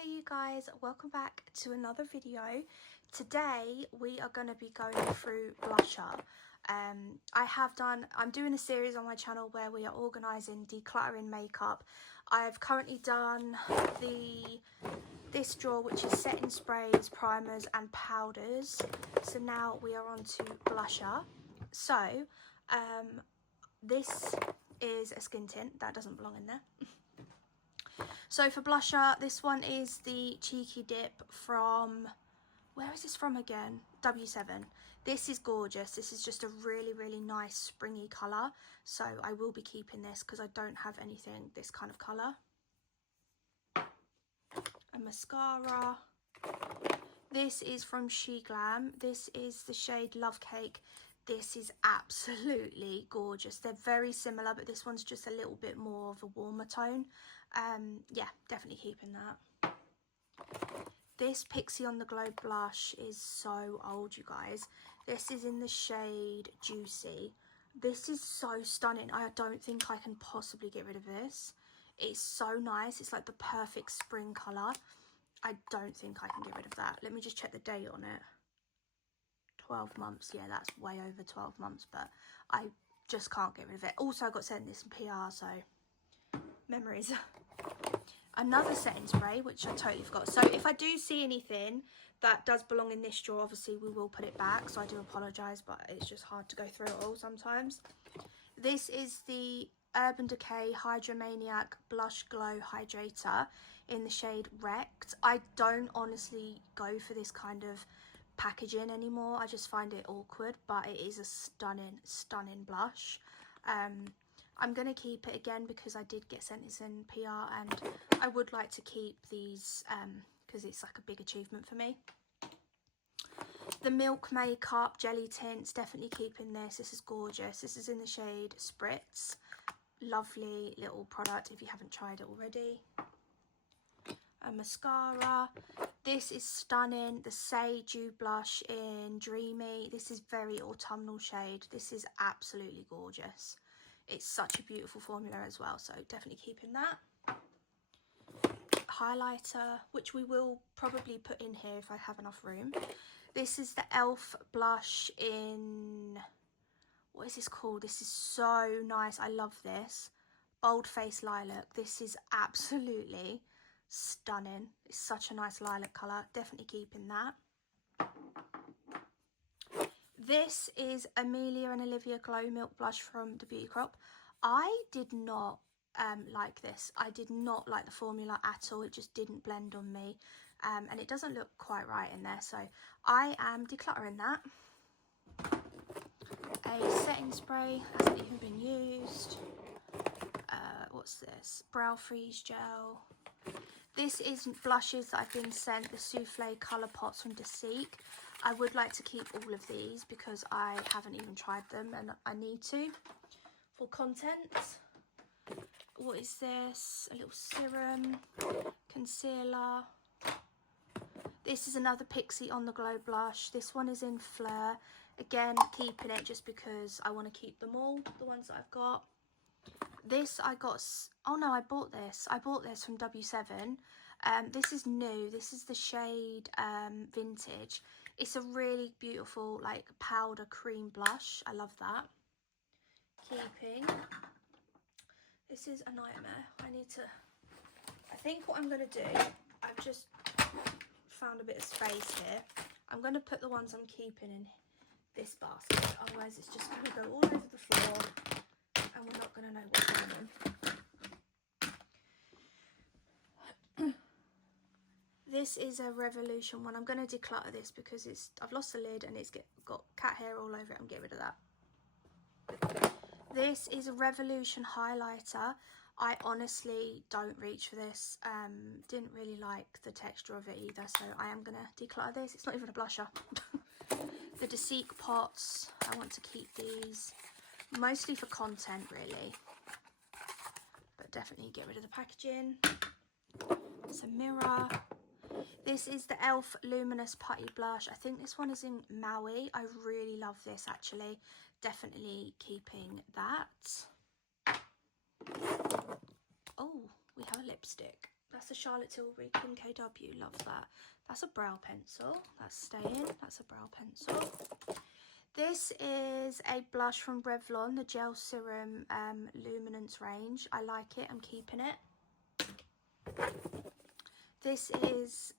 Hello you guys, welcome back to another video. Today we are going to be going through blusher. I'm doing a series on my channel where we are organising decluttering makeup. I've currently done this drawer, which is setting sprays, primers and powders. So now we are on to blusher. So this is a skin tint that doesn't belong in there. So for blusher, this one is the Cheeky Dip from, where is this from again? W7. This is gorgeous. This is just a really nice springy colour. So I will be keeping this because I don't have anything this kind of colour. A mascara. This is from She Glam. This is the shade Love Cake. This is absolutely gorgeous. They're very similar, but this one's just a little bit more of a warmer tone. Yeah, definitely keeping that. This Pixie on the Glow blush is so old, you guys. This is in the shade Juicy. This is so stunning. I don't think I can possibly get rid of this. It's so nice. It's like the perfect spring colour. I don't think I can get rid of that. Let me just check the date on it. 12 months. Yeah, that's way over 12 months, but I just can't get rid of it. Also, I got sent this in PR, so memories. Another setting spray, which I totally forgot. So if I do see anything that does belong in this drawer, obviously we will put it back. So I do apologise, but it's just hard to go through it all sometimes. This is the Urban Decay Hydromaniac Blush Glow Hydrator in the shade Wrecked. I don't honestly go for this kind of packaging anymore. I just find it awkward, but it is a stunning blush. I'm going to keep it again because I did get sent this in PR, and I would like to keep these because it's like a big achievement for me. The Milk Makeup Jelly Tints, definitely keeping this. This is gorgeous. This is in the shade Spritz. Lovely little product if you haven't tried it already. A mascara. This is stunning. The Say Dew blush in Dreamy. This is very autumnal shade. This is absolutely gorgeous. It's such a beautiful formula as well, so definitely keeping that. Highlighter, which we will probably put in here if I have enough room. This is the e.l.f. blush in, what is this called? This is so nice. I love this. Bold Face Lilac. This is absolutely stunning. It's such a nice lilac colour. Definitely keeping that. This is Amelia and Olivia Glow Milk Blush from the Beauty Crop. I did not like this. I did not like the formula at all. It just didn't blend on me. And it doesn't look quite right in there. So I am decluttering that. A setting spray hasn't even been used. What's this? Brow Freeze Gel. This is blushes that I've been sent, the Souffle Colour Pots from Declutter. I would like to keep all of these because I haven't even tried them and I need to for content. What is this? A little serum, concealer. This is another Pixie on the Glow blush. This one is in Fleur. Again, keeping it just because I want to keep them all, the ones that I've got. This I got, oh no, I bought this. I bought this from W7. This is new. This is the shade Vintage. It's a really beautiful like powder cream blush. I love that. Keeping. This is a nightmare. I think what I'm going to do, I've just found a bit of space here. I'm going to put the ones I'm keeping in this basket. Otherwise it's just going to go all over the floor. And we're not going to know what's going on. This is a Revolution one. I'm going to declutter this because I've lost the lid and it's got cat hair all over it. I'm getting rid of that. This is a Revolution highlighter. I honestly don't reach for this. Didn't really like the texture of it either, so I am going to declutter this. It's not even a blusher. The Deceit pots. I want to keep these. Mostly for content, really. But definitely get rid of the packaging. It's a mirror. This is the e.l.f. Luminous Putty Blush. I think this one is in Maui. I really love this, actually. Definitely keeping that. Oh, we have a lipstick. That's a Charlotte Tilbury Kim KW. Love that. That's a brow pencil. That's staying. That's a brow pencil. This is a blush from Revlon, the Gel Serum Luminance range. I like it. I'm keeping it. This is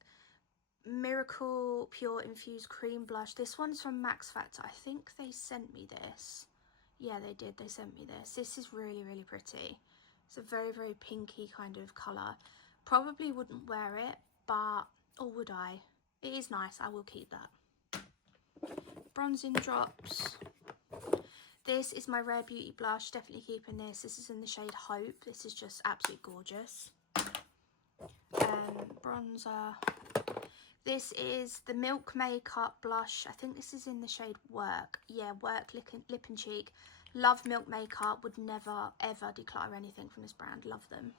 Miracle Pure Infused Cream Blush. This one's from Max Factor. I think they sent me this. Yeah, they did. They sent me this. This is really, really pretty. It's a very, very pinky kind of colour. Probably wouldn't wear it, but, or would I? It is nice. I will keep that. Bronzing drops. This is my Rare Beauty blush. Definitely keeping this. This is in the shade Hope. This is just absolutely gorgeous. Bronzer. This is the Milk Makeup blush. I think this is in the shade Work. Yeah, Work Lip and Cheek. Love Milk Makeup. Would never ever declutter anything from this brand. Love them.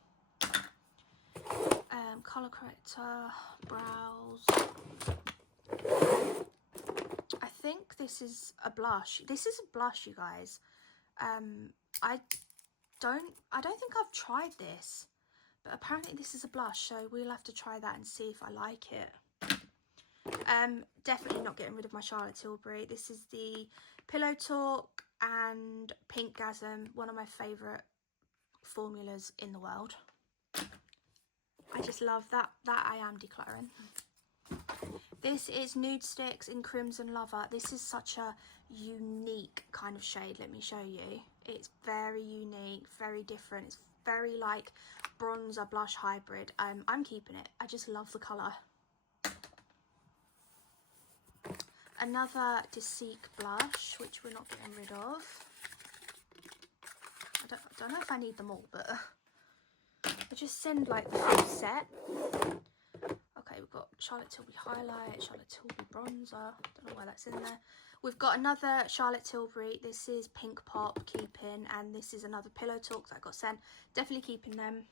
Colour corrector. Brows. I think this is a blush. This is a blush, you guys. I don't think I've tried this, but apparently this is a blush, so we'll have to try that and see if I like it. Definitely not getting rid of my Charlotte Tilbury. This is the Pillow Talk and Pink Gasm, one of my favourite formulas in the world. I just love that. That I am decluttering. This is Nude Sticks in Crimson Lover. This is such a unique kind of shade. Let me show you. It's very unique, very different. It's very like bronzer blush hybrid. I'm keeping it. I just love the colour. Another Deceit blush, which we're not getting rid of. I don't know if I need them all, but I just send like the full set. Okay, we've got Charlotte Tilbury highlight, Charlotte Tilbury bronzer. Don't know why that's in there. We've got another Charlotte Tilbury. This is Pink Pop, keeping, and this is another Pillow Talk that I got sent. Definitely keeping them.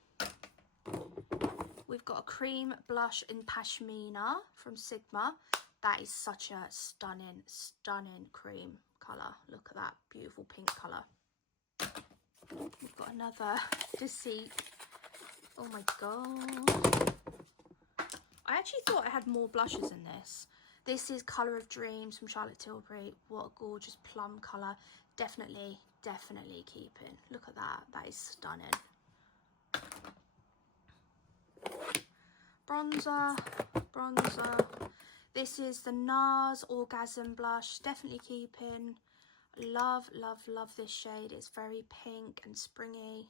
We've got a cream blush in Pashmina from Sigma. That is such a stunning, stunning cream colour. Look at that beautiful pink colour. We've got another Deceit. Oh my god. I actually thought I had more blushes in this. This is Colour of Dreams from Charlotte Tilbury. What a gorgeous plum colour. Definitely, definitely keeping. Look at that. That is stunning. Bronzer. Bronzer. This is the NARS Orgasm Blush. Definitely keeping. Love, love, love this shade. It's very pink and springy.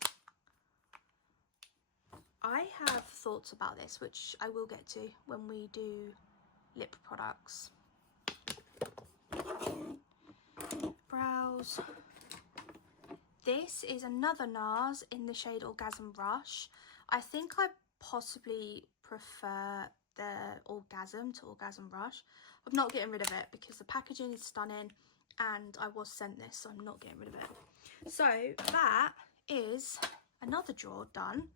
I have thoughts about this, which I will get to when we do lip products. Brows. This is another NARS in the shade Orgasm Rush. I think I possibly prefer the Orgasm to Orgasm Rush. I'm not getting rid of it because the packaging is stunning and I was sent this, so I'm not getting rid of it. So that is another drawer done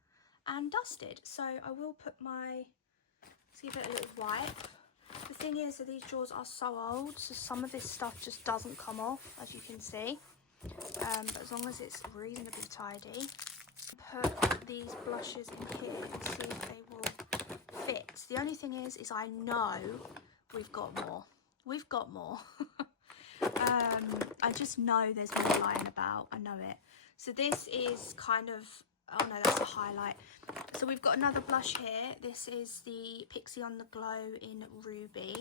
and dusted. So I will put my, let's give it a little wipe. The thing is that these drawers are so old, so some of this stuff just doesn't come off, as you can see. But as long as it's reasonably tidy. Put these blushes in here and see if they will fit. The only thing is I know we've got more. We've got more. I just know there's more lying about. I know it. So this is kind of, oh no, that's a highlight. So we've got another blush here. This is the Pixie on the Glow in Ruby.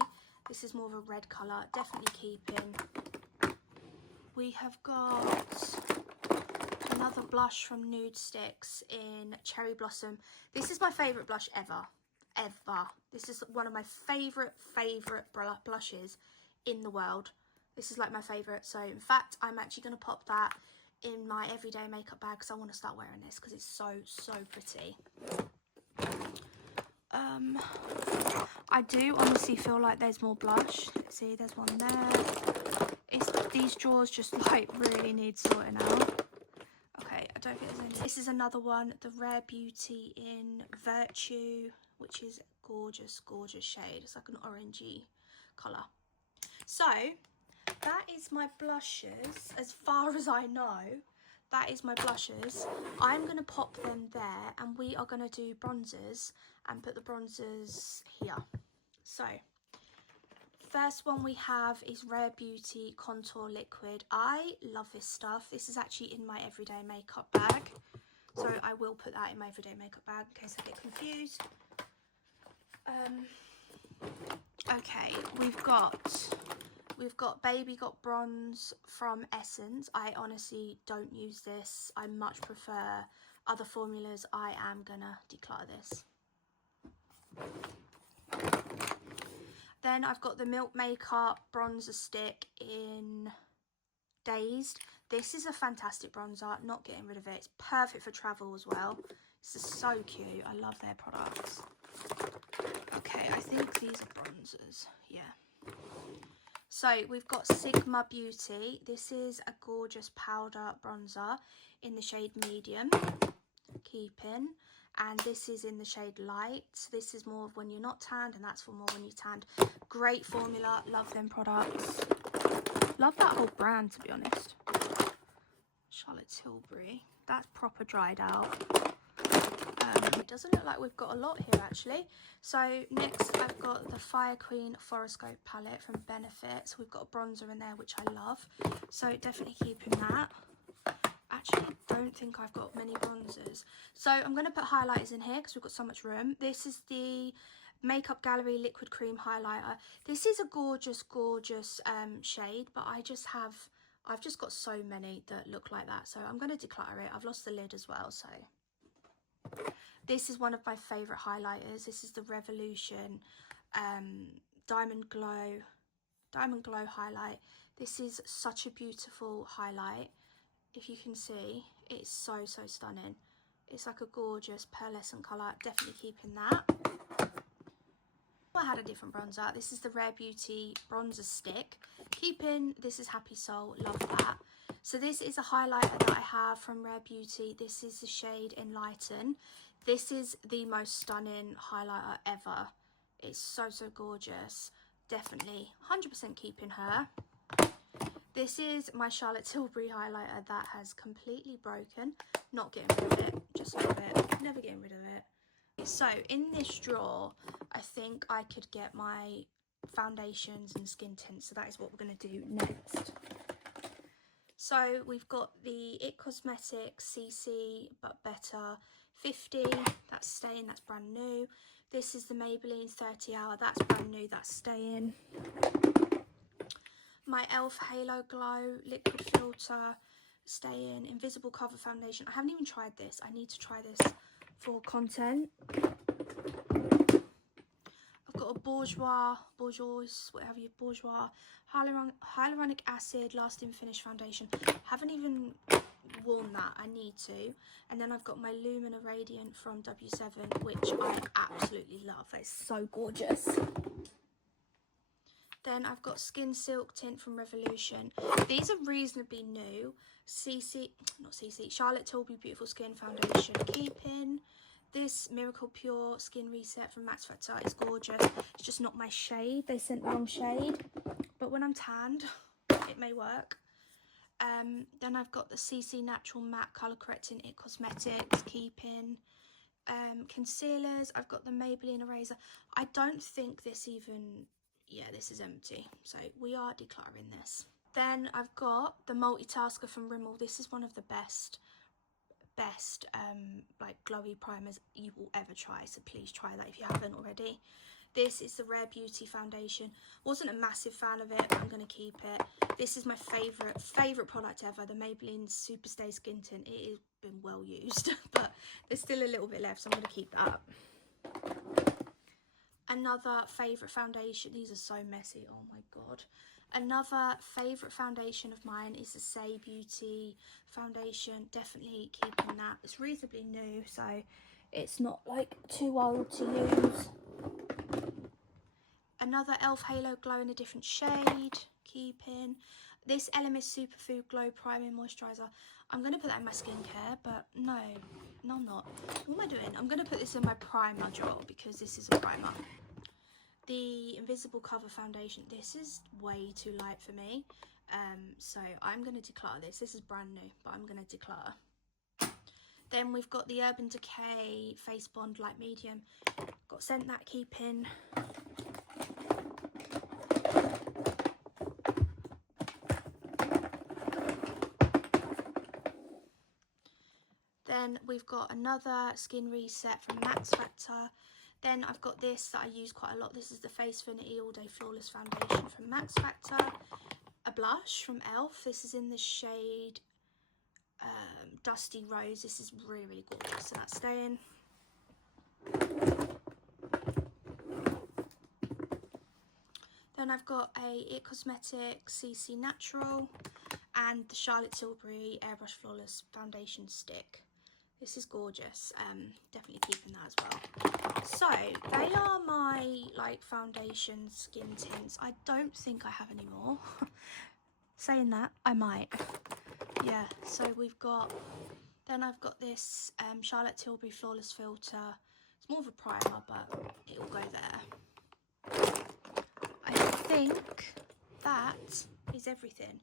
This is more of a red colour. Definitely keeping. We have got another blush from Nude Sticks in Cherry Blossom. This is my favourite blush ever. Ever. This is one of my favourite blushes in the world. This is like my favourite. So in fact, I'm actually going to pop that in my everyday makeup bag because I want to start wearing this because it's so, so pretty. I do honestly feel like there's more blush. Let's see, there's one there. These drawers just like really need sorting out. Okay, I don't think there's any. This is another one, the Rare Beauty in Virtue, which is a gorgeous, gorgeous shade. It's like an orangey colour. So that is my blushes as far as I know. that is my blushes. I'm going to pop them there, and we are going to do bronzers and put the bronzers here. So first one we have is Rare Beauty Contour Liquid. I love this stuff. This is actually in my everyday makeup bag, so I will put that in my everyday makeup bag in case I get confused. Okay, we've got Baby Got Bronze from Essence. I honestly don't use this. I much prefer other formulas. I am gonna declutter this. Then I've got the Milk Makeup Bronzer Stick in Dazed. This is a fantastic bronzer, not getting rid of it. It's perfect for travel as well. This is so cute. I love their products. Okay, I think these are bronzers. Yeah. So we've got Sigma Beauty. This is a gorgeous powder bronzer in the shade Medium. Keeping. And this is in the shade Light. This is more of when you're not tanned, and that's for more when you're tanned. Great formula. Love them products. Love that whole brand, to be honest. Charlotte Tilbury. That's proper dried out. It doesn't look like we've got a lot here, actually. So next I've got the Fire Queen Horoscope palette from Benefit. So we've got a bronzer in there, which I love. So definitely keeping that. Actually, don't think I've got many bronzers. So I'm going to put highlighters in here because we've got so much room. This is the Makeup Gallery Liquid Cream Highlighter. This is a gorgeous, gorgeous shade, but I've just got so many that look like that. So I'm going to declutter it. I've lost the lid as well, so. This is one of my favourite highlighters. This is the Revolution Diamond Glow highlight. This is such a beautiful highlight. If you can see, it's so stunning. It's like a gorgeous pearlescent colour. Definitely keeping that. I had a different bronzer. This is the Rare Beauty Bronzer Stick. Keeping, this is Happy Soul. Love that. So this is a highlighter that I have from Rare Beauty. This is the shade Enlighten. This is the most stunning highlighter ever. It's so gorgeous. Definitely 100% keeping her. This is my Charlotte Tilbury highlighter that has completely broken. Not getting rid of it. Just love it. Never getting rid of it. So in this drawer, I think I could get my foundations and skin tints. So that is what we're going to do next. So we've got the IT Cosmetics CC But Better 50. That's staying. That's brand new. This is the Maybelline 30 Hour. That's brand new. That's staying. My e.l.f. Halo Glow Liquid Filter, staying. Invisible Cover Foundation. I haven't even tried this. I need to try this for content. I've got a Bourjois, Hyaluronic Acid Lasting Finish Foundation. Haven't even worn that. I need to. And then I've got my Lumina Radiant from W7, which I absolutely love. It's so gorgeous. Then I've got Skin Silk Tint from Revolution. These are reasonably new. Charlotte Tilbury Beautiful Skin Foundation. Keeping. This Miracle Pure Skin Reset from Max Factor is gorgeous. It's just not my shade. They sent the wrong shade. But when I'm tanned, it may work. Then I've got the CC Natural Matte Colour Correcting IT Cosmetics. Keeping. Concealers. I've got the Maybelline Eraser. I don't think this even... Yeah, this is empty. So we are decluttering this. Then I've got the Multitasker from Rimmel. This is one of the best like glowy primers you will ever try. So please try that if you haven't already. This is the Rare Beauty Foundation. Wasn't a massive fan of it, but I'm going to keep it. This is my favourite product ever. The Maybelline Superstay Skin Tint. It has been well used, but there's still a little bit left, so I'm going to keep that. Another favourite foundation. These are so messy. Oh my god. Another favourite foundation of mine is the Say Beauty foundation. Definitely keeping that. It's reasonably new, so it's not like too old to use. Another e.l.f. Halo Glow in a different shade. Keeping. This LMS Superfood Glow Priming Moisturiser. I'm going to put that in my skincare, but no, I'm not. What am I doing? I'm going to put this in my primer drawer because this is a primer. The Invisible Cover Foundation. This is way too light for me. So I'm going to declutter this. This is brand new, but I'm going to declutter. Then we've got the Urban Decay Face Bond Light Medium. Got Scent That Keeping. Then we've got another Skin Reset from Max Factor. Then I've got this that I use quite a lot. This is the Facefinity All Day Flawless Foundation from Max Factor. A blush from e.l.f. This is in the shade Dusty Rose. This is really, really gorgeous, so that's staying. Then I've got a IT Cosmetics CC Natural and the Charlotte Tilbury Airbrush Flawless Foundation Stick. This is gorgeous. Definitely keeping that as well. So they are my like foundation skin tints. I don't think I have any more. Saying that, I might. Yeah, so we've got, then I've got this Charlotte Tilbury Flawless Filter. It's more of a primer, but it will go there. I think that is everything.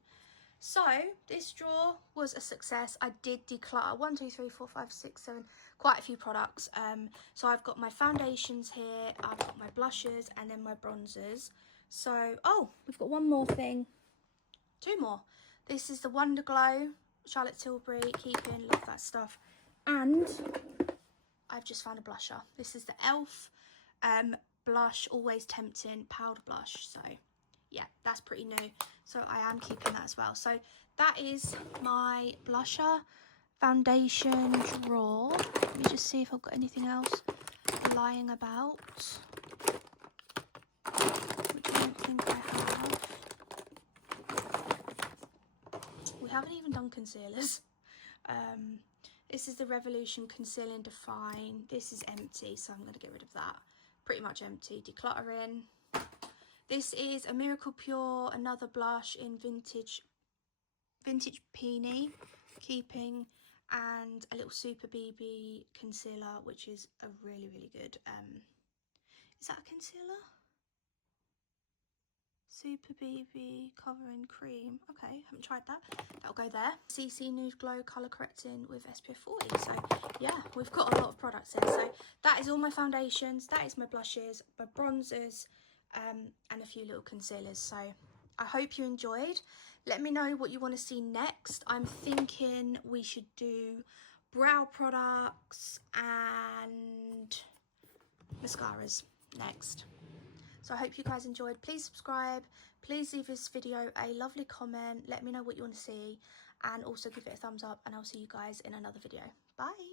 So this drawer was a success. I did declutter 1, 2, 3, 4, 5, 6, 7, quite a few products. So I've got my foundations here, I've got my blushes, and then my bronzers. So, oh, we've got one more thing. 2 more. This is the Wonder Glow Charlotte Tilbury, keeping, love that stuff. And I've just found a blusher. This is the e.l.f. Blush Always Tempting powder blush. So yeah, that's pretty new, so I am keeping that as well. So that is my blusher foundation drawer. Let me just see if I've got anything else lying about, which I don't think I have. We haven't even done concealers. This is the Revolution Conceal and Define. This is empty, so I'm going to get rid of that. Pretty much empty. Decluttering. This is a Miracle Pure, another blush in Vintage Peony, keeping, and a little Super BB concealer, which is a really, really good, is that a concealer? Super BB Covering Cream. Okay, haven't tried that. That'll go there. CC Nude Glow Colour Correcting with SPF 40. So yeah, we've got a lot of products here. So that is all my foundations. That is my blushes, my bronzers, and a few little concealers. So I hope you enjoyed. Let me know what you want to see next. I'm thinking we should do brow products and mascaras next. So I hope you guys enjoyed. Please subscribe. Please leave this video a lovely comment. Let me know what you want to see, and also give it a thumbs up, and I'll see you guys in another video. Bye.